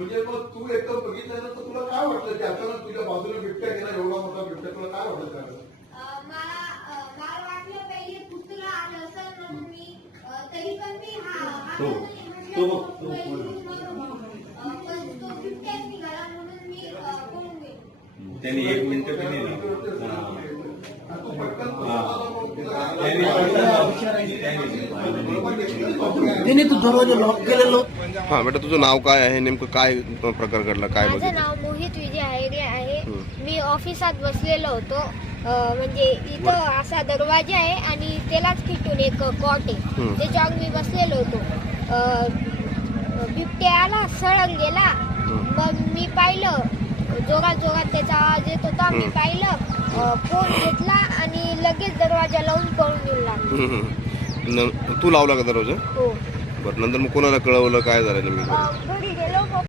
म्हणजे मग तू एकदम बघितल्यानंतर तुला काय वाटलं की अचानक तुझ्या बाजूने बिबट्या गेला, एवढा मोठा बिबट्या, तुला काय वाटलं त्यावेळेस? मला वाटलं पहिले कुत्रा आलं असं म्हणून मी तरी पण मी तो बिबट्याच निघाला म्हणून मी पळून गेलो. त्यांनी 1 मिनिट पण नाही तू दरवाजा लॉक केलेलो. हा बेटा, तुझं नाव काय आहे, नेमकं काय प्रकार घडला, काय माझं नाव मोहित विजय आयरे आहे. मी ऑफिसात बसलेलो होतो. म्हणजे इथं असा दरवाजा आहे आणि त्यालाच फिटून एक कॉट आहे, त्याच्यावर मी बसलेलो होतो. बिबट्या आला, सळंग गेला. मग मी पाहिलं, जोरात त्याचा आवाज येत होता. मी पाहिलं, फोन घेतला आणि लगेच दरवाजा लावून पळून येऊ लागलो. तू लावला का दरवाजा? हो. बरं, नंतर मग कोणाला कळवलं, काय झालं नेमकं?